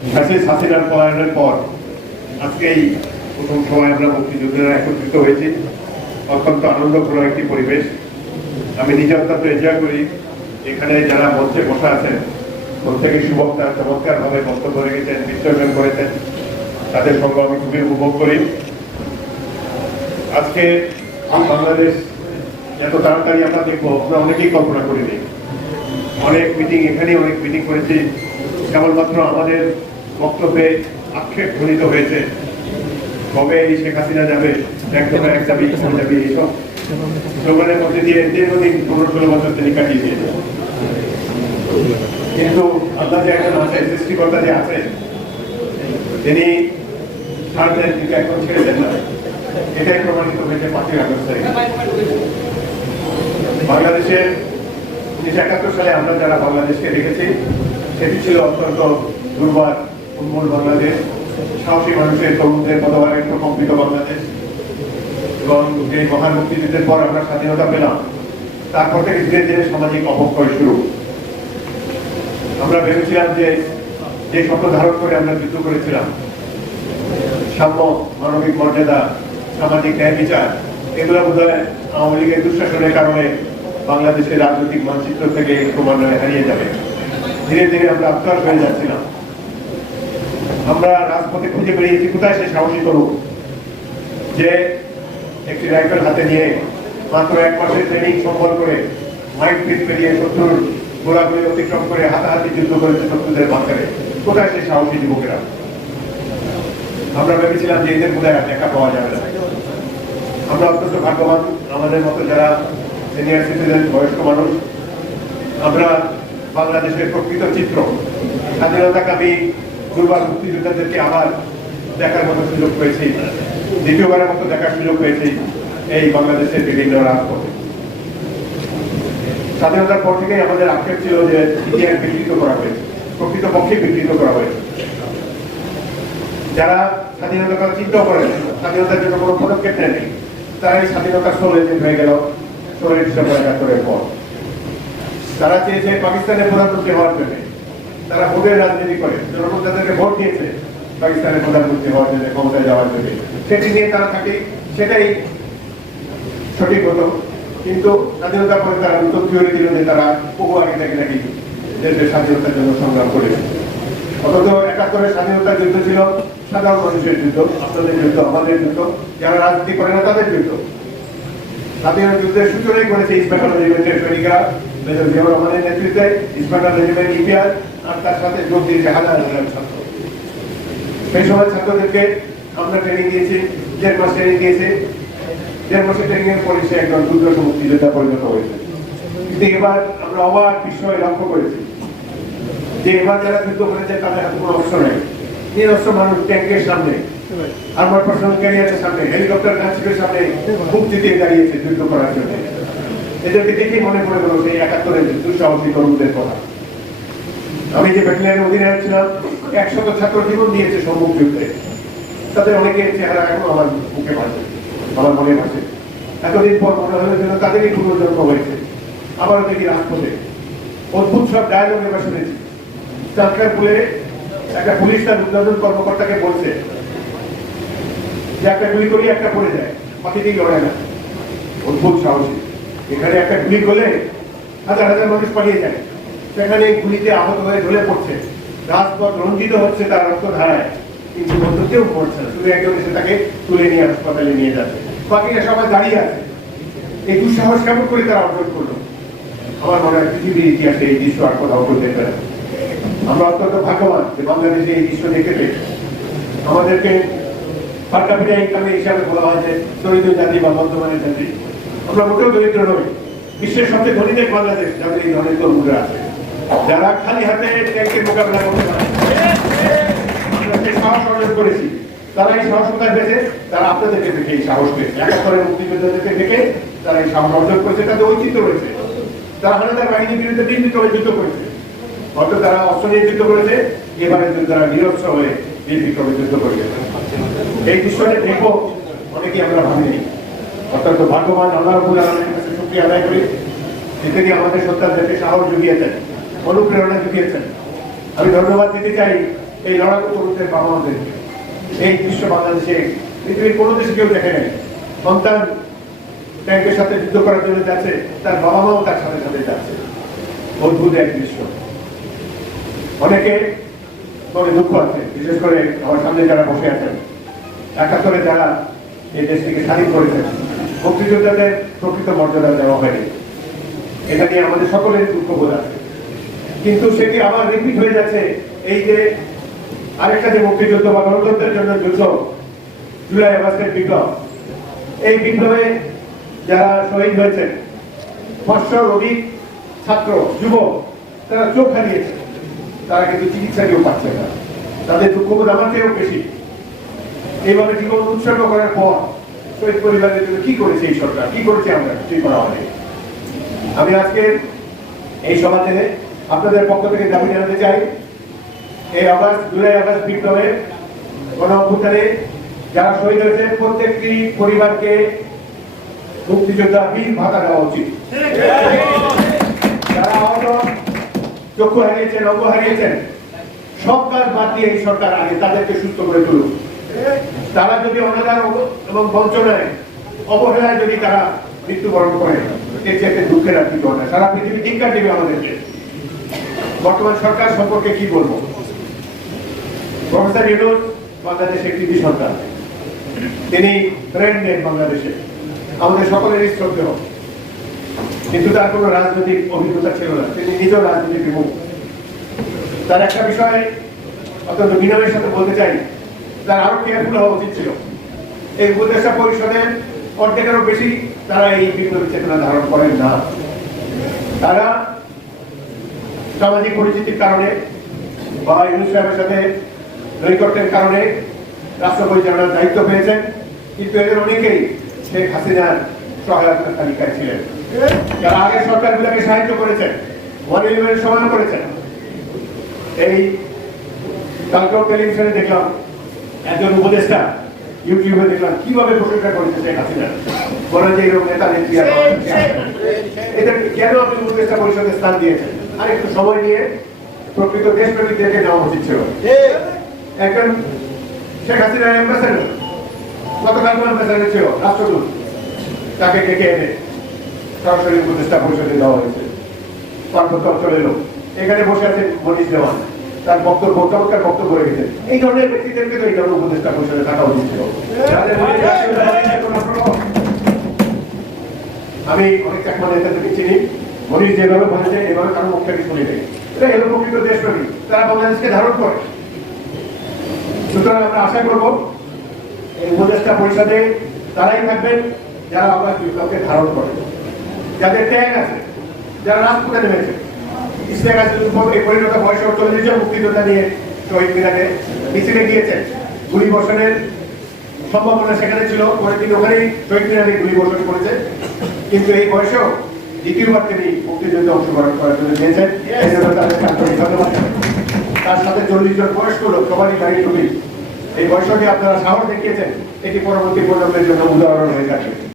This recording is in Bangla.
ফ্যাসিস হাসিনার পলায়নের পর আজকেই প্রথম সময় আমরা মুক্তিযোদ্ধারা একত্রিত হয়েছি। অত্যন্ত আনন্দঘন একটি পরিবেশ। আমি নিজে অত্যন্ত এনজয় করি। এখানে যারা মঞ্চে বসা আছেন প্রত্যেকে সুবক্তা চমৎকারভাবে বক্তব্য রেখেছেন, বিশ্লেষণ করেছেন, তাদের সঙ্গে আমি খুবই উপভোগ করি। আজকে বাংলাদেশ এত তাড়াতাড়ি আমরা দেখব, আমরা অনেকেই কল্পনা করিনি। অনেক মিটিং এখানে অনেক মিটিং করেছি। কেবলমাত্র আমাদের বক্তব্যে আক্ষেপ ধ্বনিত হয়েছে। কবে এই শেখ হাসিনা যাবে? এটাই প্রমাণিত হয়েছে বাংলাদেশের একাত্তর সালে আমরা যারা বাংলাদেশকে দেখেছি, সেটি ছিল অত্যন্ত দুর্বার উন্মূল বাংলাদেশ, সাহসী মানুষের তরুণদের মতবারের প্রকম্পিত বাংলাদেশ। এবং যে মহান মুক্তিযুদ্ধের পর আমরা স্বাধীনতা পেলাম, তারপর থেকে ধীরে ধীরে সামাজিক অবক্ষয় শুরু। আমরা ভেবেছিলাম যে যে শব্দ ধারণ করে আমরা যুদ্ধ করেছিলাম, সাম্য, মানবিক মর্যাদা, সামাজিক ন্যায় বিচার, এগুলো বোধ হয় আওয়ামী লীগের দুঃশাসনের কারণে বাংলাদেশের রাজনৈতিক মানচিত্র থেকে ক্রমান্বয়ে হারিয়ে যাবে। ধীরে ধীরে আমরা আত্মার হয়ে যাচ্ছিলাম। আমরা রাজপথে খুঁজে বেরিয়েছি, কোথায় সে সাহসী করুক যে একটি রাইফেল হাতে নিয়ে মাত্র এক মাসের ট্রেনিং সম্বল করে মাইক পিস পেরিয়ে শত্রুর গোলাগুলি অতিক্রম করে হাতাহাতি যুদ্ধ করেছে শত্রুদের মাঝখানে। কোথায় সে সাহসী যুবকেরা? আমরা ভেবেছিলাম যে এদের বোধহয় দেখা পাওয়া যাবে না। আমরা অত্যন্ত ভাগ্যবান আমাদের মতো যারা সিনিয়র সিটিজেন বয়স্ক মানুষ। আমরা বাংলাদেশের প্রকৃত চিত্র স্বাধীনতাকামী দুর্বার মুক্তিযোদ্ধাদেরকে আবার দেখার মতো সুযোগ পেয়েছি। দ্বিতীয়বারের মতো দেখার সুযোগ পেয়েছি এই বাংলাদেশের বিভিন্ন রাজপথে স্বাধীনতার পর থেকেই আমাদের আক্ষেপ ছিল যে ইতিহাস বিকৃত করা হয়েছে প্রকৃত পক্ষে বিকৃত করা হয়েছে। যারা স্বাধীনতার কথা চিন্তা করেন স্বাধীনতার জন্য কোনো পদক্ষেপ নেননি তারাই স্বাধীনতার ষোলো দিন হয়ে গেল ষোলোই ডিসেম্বর একাত্তরের পর। তারা চেয়েছে পাকিস্তানের প্রধানমন্ত্রী হওয়ার জন্য তারা ভোটের রাজনীতি করে, জনগণ তাদেরকে ভোট দিয়েছে পাকিস্তানের প্রধানমন্ত্রী হওয়ার জন্য, ক্ষমতায় যাওয়ার জন্য। সেটি নিয়ে তারা থাকে, সেটাই সঠিক হতো। কিন্তু স্বাধীনতার পরে তারা নতুন থিওরি দিল যে তারা বহু আগে থেকে নাকি দেশের স্বাধীনতার জন্য সংগ্রাম করেছে। অথচ একাত্তরের স্বাধীনতার যুদ্ধ ছিল সাধারণ মানুষের যুদ্ধ, আপনাদের যুদ্ধ, আমাদের যুদ্ধ, যারা রাজনীতি করে না তাদের যুদ্ধ। স্বাধীনতা যুদ্ধের সূচনাই করেছে ইস্টবেঙ্গল রেজিমেন্টের সৈনিকরা। মেজর জিয়াউর রহমানের নেতৃত্বে ইস্টবেঙ্গল রেজিমেন্ট ইপিআর আর তার সাথে যোগ দিয়েছে হাজার হাজার ছাত্র। সেই সময় ছাত্রদেরকে আমরা ট্রেনিং দিয়েছি, দেড় মাস ট্রেনিং দিয়েছি। দেড় মাসের ট্রেনিং এর পরে সে একজন দুর্দশ মুক্তিযোদ্ধা পরিণত হয়েছে। কিন্তু এবার আমরা অবাক বিষয়ে লক্ষ্য করেছি যে এবার যারা যুদ্ধ করেছে, তাদের হাতে কোনো অস্ত্র নেই। নিরস্ত্র মানুষ ট্যাঙ্কের সামনে আর্মার পার্সোনাল ক্যারিয়ারের সামনে হেলিকপ্টার গাছের সামনে মুক্তি দিয়ে দাঁড়িয়েছে যুদ্ধ করার জন্য। এদেরকে দেখেই মনে পড়ে গেল সেই একাত্তরের দুঃসাহসী তরুণদের কথা। আমি যে ব্যাটালিয়নের অধীনে ছিলাম একশত ছাত্র জীবন দিয়েছে সম্মুখ যুদ্ধে। তাদের অনেকের চেহারা এখন আমার মুখে ভাসে, আমার মনে ভাসে। এতদিন পর মনে হলো যেন তাদেরই পুনর্জন্ম হয়েছে। আবারও দেখি রাজপথে। অদ্ভুত সব ডায়লগ এবার শুনেছি। চাঁদকারপুরে একটা পুলিশ তার উদ্বোধন কর্মকর্তাকে বলছে, যে একটা গুলি করি, একটা পড়ে যায় পাখিতেই লড়ে না অদ্ভুত সাহসী। এখানে একটা গুলি করলে হাজার হাজার মানুষ পালিয়ে যায়। সেখানে এই গুলিতে আহত হয়ে ঢলে পড়ছে। রাজপথ রঞ্জিত হচ্ছে তার রক্ত ধারায় কিন্তু বন্ধু, কেউ পড়ছে না। শুধু একজন এসে তাকে তুলে নিয়ে হাসপাতালে নিয়ে যাচ্ছে বাকিরা সবাই দাঁড়িয়ে আছে। এই দুঃসাহস কেমন করে তারা অর্জন করল? আমার মনে হয় পৃথিবীর ইতিহাসে এই দৃশ্য আর কোথাও করতে পারে। আমরা অত্যন্ত ভাগ্যবান যে বাংলাদেশে এই দৃশ্য পেয়ে আমাদেরকে পার ক্যাপিটা ইনকামের হিসাবে বলা হয় যে দরিদ্র জাতি বা মধ্যমানের জাতি। আমরা মোটেও দরিদ্র নই। বিশ্বের সবচেয়ে ধনী দেশ বাংলাদেশ যাদের এই ধরনের তরুণরা আছে। যারা খালি হাতে ট্যাঙ্কের মোকাবেলা করতে পারে সাহস অর্জন করেছি। তারা এই সাহস কোথায় পেয়েছে তারা আপনাদেরকে দেখে এই সাহস পেয়েছে। একাত্তরের মুক্তিযোদ্ধাদেরকে দেখে তারা এই সাহস অর্জন করেছে। তাদের ঐচিত্য রয়েছে। তারা হানাদার বাহিনীর বিরুদ্ধে নির্বিক্রমে যুদ্ধ করেছে। হয়তো তারা অস্ত্র নিয়ে যুদ্ধ করেছে। এবারে তারা নিরস্ত্র হয়ে নির্বিক্রমে যুদ্ধ করেছে এই বিষয়টা দেখব অনেকেই আমরা ভাবিনি। অত্যন্ত ভাগ্যবান আল্লাহ রবুল আলমের কাছে শুক্রিয়া আদায় করি। যে তিনি আমাদের সন্তানদেরকে সাহস জুগিয়েছেন, অনুপ্রেরণা জুগিয়েছেন। আমি ধন্যবাদ দিতে চাই এই লড়াকু তরুণদের বাবা মাদের এই দৃশ্য বাংলাদেশে পৃথিবীর কোনো দেশে কেউ দেখে নেই। সন্তান ট্যাঙ্কের সাথে যুদ্ধ করার জন্য যাচ্ছে, তার বাবা মাও তার সাথে সাথে যাচ্ছে। অদ্ভুত এক দৃশ্য অনেকে মনে দুঃখ আছে, বিশেষ করে আমার সামনে যারা বসে আছেন। একাত্তরে যারা এই দেশটিকে স্বাধীন করেছেন। মুক্তিযোদ্ধাদের প্রকৃত মর্যাদা দেওয়া হয়নি। এটা নিয়ে আমাদের সকলের দুঃখবোধ আছে। কিন্তু সেটি আবার রিপিট হয়ে যাচ্ছে। এই যে আরেকটা যে মুক্তিযুদ্ধ বা গণতন্ত্রের জন্য যুদ্ধ, জুলাই আগস্টের বিপ্লব, এই বিপ্লবে যারা শহীদ হয়েছেন পাঁচশোর অধিক ছাত্র, যুবক, তারা চোখ হারিয়েছে। তারা কিন্তু চিকিৎসা কেউ পাচ্ছে না। তাদের দুঃখবোধ আমার চেয়েও বেশি। এইভাবে জীবন উৎসর্গ করার পর শহীদ পরিবারের জন্য কি করেছে এই সরকার? কি করেছে আমরা? কিছুই করা হয়নি আমি আজকে এই সভাতে আপনাদের পক্ষ থেকে দাবি জানাতে চাই, এই আগস্ট, জুলাই আগস্ট বিপ্লবে গণ অভ্যুত্থানে যারা শহীদ হয়েছে, প্রত্যেকটি পরিবারকে মুক্তিযোদ্ধা বীর ভাতা দেওয়া উচিত। যারা আহত, চক্ষু হারিয়েছেন অঙ্গ হারিয়েছেন, সব কাজ বাদ দিয়ে এই সরকার আগে তাদেরকে সুস্থ করে তুলুক। তারা যদি অব- এবং বঞ্চনায় অবহেলায় যদি তারা মৃত্যুবরণ করে এর চেয়ে দুঃখের আর কিছু না সারা পৃথিবী ধিক্কার দেবে আমাদেরকে বর্তমান সরকার সম্পর্কে কি বলব? প্রফেসর ইউনুস বাংলাদেশের কৃতি সরকার তিনি ব্র্যান্ড নেন বাংলাদেশে। আমাদের সকলেরই শ্রদ্ধেয়। কিন্তু তার কোনো রাজনৈতিক অভিজ্ঞতা ছিল না। তিনি নিজেও রাজনীতি বিমুখ তার একটা বিষয় অত্যন্ত বিনয়ের সাথে বলতে চাই। তার আরও কেয়ারফুল হওয়া উচিত ছিল। এই উপদেষ্টা পরিষদের অর্ধেকেরও বেশি তারা এই বিপ্লবী চেতনা ধারণ করেন না। তারা সামাজিক পরিচিতির কারণে বা ইউনুস সাহেবের সাথে নৈকট্যের কারণে রাষ্ট্র পরিচালনার দায়িত্ব পেয়েছেন, কিন্তু এদের অনেকেই শেখ হাসিনার সহায়তার তালিকায় ছিলেন। যারা আগের সরকারগুলোকে সাহায্য করেছেন ওয়ান করেছেন। এই কালকেও টেলিভিশনে দেখলাম একজন উপদেষ্টা ইউটিউবে দেখলাম কীভাবে প্রশংসা করেছে শেখ হাসিনা? বলে যে এরকম নেতা নেত্রী এদেরকে কেন আপনি উপদেষ্টা পরিষদে স্থান দিয়েছেন? আর একটু সময় নিয়ে প্রকৃত দেশপ্রেমীদেরকে নেওয়া উচিত ছিল। একজন শেখ হাসিনার অ্যাম্বাসেডর গতকাল অ্যাম্বাসেডর ছিল রাষ্ট্রদূত। তাকে ডেকে এনে সরাসরি উপদেষ্টা পরিষদে দেওয়া হয়েছে। পার্বত্য অঞ্চলের লোক। এখানে বসে আছে মনীষ দেওয়ান। তার বক্তব্য চমৎকার বক্তব্য রেখেছেন এই ধরনের ব্যক্তিদেরকে তো এই ধরনের উপদেষ্টা পরিষদে থাকা উচিত ছিল। আমি অনেক চাকমা নেতাদেরকে চিনি মনীষ যেভাবে বলেছে এভাবে কারও মুখ থেকে শুনি নেই। এটা এলো প্রকৃত দেশপ্রেমী। তারা বাংলাদেশকে ধারণ করে। সুতরাং আমরা আশা করব এই উপদেষ্টা পরিষদে তারাই থাকবেন যারা আমরা বিপ্লবকে ধারণ করে। যাদের ত্যাগ আছে যারা রাজপথে নেমেছে তার সাথে চল্লিশ জন বয়স্ক লোক, সবারই এই আপনারা এটি পরবর্তী প্রজন্মের জন্য উদাহরণ হয়ে থাকবে